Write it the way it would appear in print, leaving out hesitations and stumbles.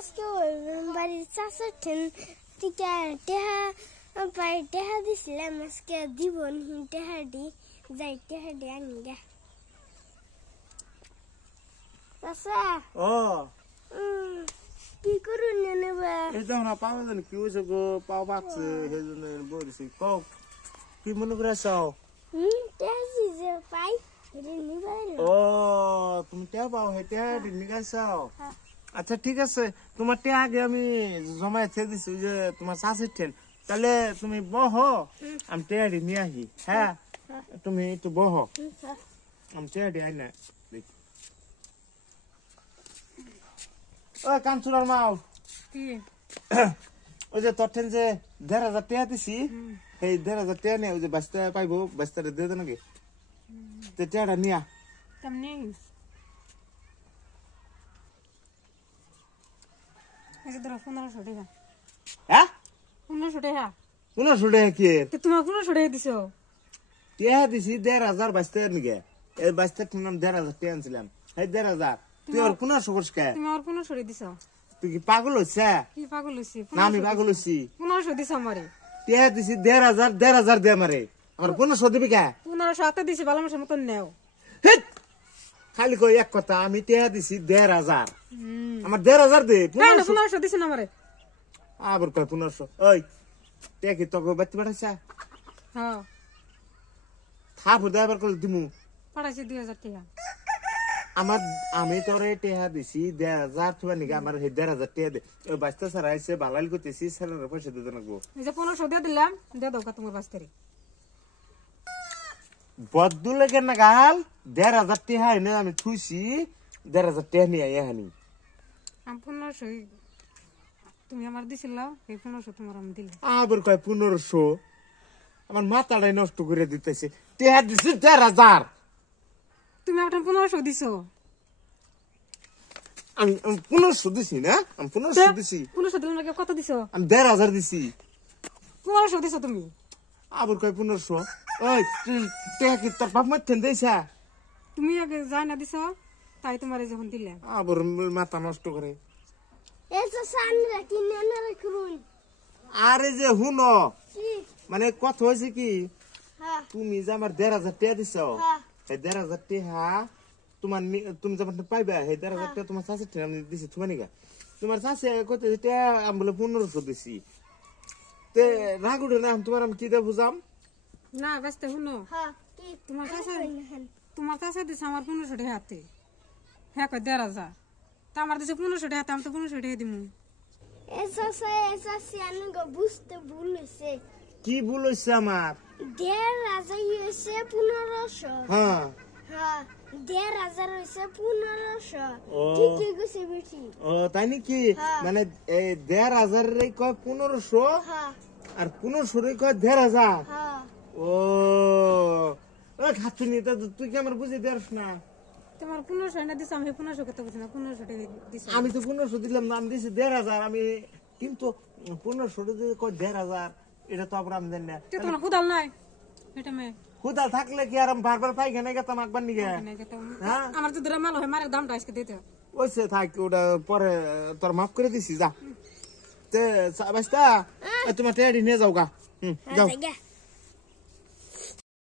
আজকে বাড়ির চাষের টিকা টেহা পাই টেহা দিছিলাম আজকে দিব টেহাডি যাই টেহাডি আনি গে চাষা ও কি করুন নেবা এই তো না পাওয়া জানি কি হইছে গো পাও পাচ্ছে সেই জন্য বলছি কও কি মনে করে আসাও টেহা যে পাই এটা নিবা ও তুমি টেহা পাও হেটা দিন গাছাও আচ্ছা ঠিক আছে তোমার টেহা আগে আমি জমায়ে ছে দিছি যে তোমার চাষের ঠেন তাহলে তুমি বহো আমি টেহাডি নিয়ে আসি হ্যাঁ তুমি একটু বহো আমি টেহাডি আই না ও কাঞ্চুরার মাও কি ওই যে তোর ঠেন যে ১,৫০০ টাকা দিছি এই ১,৫০০ টাকা নিয়ে ওই যে বাস্তা পাইবো বাস্তাটা দিয়ে দে নাকি তো টাকাটা নিয়া তেমনি এই ধরো 1500 টাকা হ্যাঁ 1500 টাকা ১৫০০ টাকা কি তো তোমার 1500 টাকা দিছো টাকা দিছি ১,৫০০ বাস্তার নিকে এই বাস্তার নাম ১,৫০০ টাকা আনছিলাম এই ১,৫০০ তুই আর ১৫০০ করছ কে তুমি আর 1500 টাকা দিছো তুই কি পাগল হইছে কি পাগল হইছি না আমি পাগল হইছি 1500 দিছো আমারে টাকা দিছি ১,৫০০ দে আমারে আমার ১৫০০ দিবি কে 1500 হাতে দিছি ভালো মানুষের মতন নেও হেট খালি কই এক কথা আমি টাকা দিছি ১,৫০০ আমার ১,৫০০ দে 1500 দিছেন আমারে আবার কয় ১৫০০ ওই টাকা কি তোকে বাড়তে পাঠাইছা হ্যাঁ থাপ দেবার করে দিমু পাঠাইছি 2000 টাকা আমি তোরে টেহা দিছি ১,৫০০ থুবা নিকে আমার ১,৫০০ টাকা দে ওই বাস্তা স্যার আইছে বালাইল করতেছি স্যারের পয়সা দিতে লাগবো এই যে 1500 দিয়ে দিলাম দিয়ে দাও তোমার বাস্তারে বদ্দু লাগে না গাল ১,৫০০ টাকা এনে আমি থুইছি ১,৫০০ টাকা নিয়ে আইহানি আমি 1500 তুমি আমার দিছিলা এই 1500 তোমার আমি দিলাম আবার কয় ১৫০০ আমার মাথাটাই নষ্ট করে দিতেছে টেহা দিছি ১,৫০০ তুমি আমার 1500 দিছো আমি ১৫০০ দিছি না আমি ১৫০০ দিছি 1500 দিলাম নাকি কত দিছো আমি ১,৫০০ দিছি 1500 দিছো তুমি আবার কয় ১৫০০ ওই টেহা কি তোর বাপ মারতেন দিছা তুমি আগে যাই না দিছো তাই তোমারে যখন দিলাম আবার মাথা নষ্ট করে এসে সানরা কিনে না রাখুন আরে যে হুনো কি মানে কথা হয়েছে কি হ্যাঁ তুমি যে আমার ১,৫০০ টাকা দিছ হ্যাঁ এই ১,৫০০ টাকা তুমি যখন পাইবা এই ১,৫০০ টাকা তোমার শাশুর টাকা আমি দিছি তুমি নিকা তোমার শাশে কত টাকা আমি বলে ১৫০০ দিছি তে রাগ উঠে না তোমার আমি কি দিয়ে বুঝাম না ব্যস্ত শুনো হ্যাঁ কি তোমার কাছে দিছে আমার 1500 টাকা হাতে হ্যাঁ কই ১,৫০০ তা আমার দিছে 1500 টাকা আমি তো 1500 টাকা দিমু এসা সিয়ানো গো বুঝতে ভুল হইছে কি ভুল হইছে আমার ১,৫০০ হইছে ১৫০০ হ্যাঁ হ্যাঁ ১,৫০০ হইছে ১৫০০ ও। ঠিকই কইছে বেটি ও তাই নাকি হ্যাঁ। মানে এই ১,৫০০ রে কয় ১৫০০ হ্যাঁ আর ১৫০০ রে কয় ১,৫০০ হ্যাঁ ও খাচ্ছুনি তা তুই কি আমার বুঝে দেস না তোমার 1500 না দিছে আমি 1500 কত বুঝি না 1500 টাকা দিছে আমি তো ১৫০০ দিলাম না আমি দিছি ১,৫০০ আমি কিন্তু ১৫০০ দিয়ে কয় ১,৫০০ এটা তো আবার আমি জানি না তে তোমার খুদাল নাই এটা মে খুদা থাকলে কি আর আমি বারবার পাইখানে গেতাম একবার নিগে হ্যাঁ আমার তো ধরে মাল হয় মারে দামটা আজকে দিতে ওইসে থাক ওটা পরে তোর মাফ করে দিছি যা তে বাস্তা তোমার টেয়ারি নিয়ে যাও গা যাও গা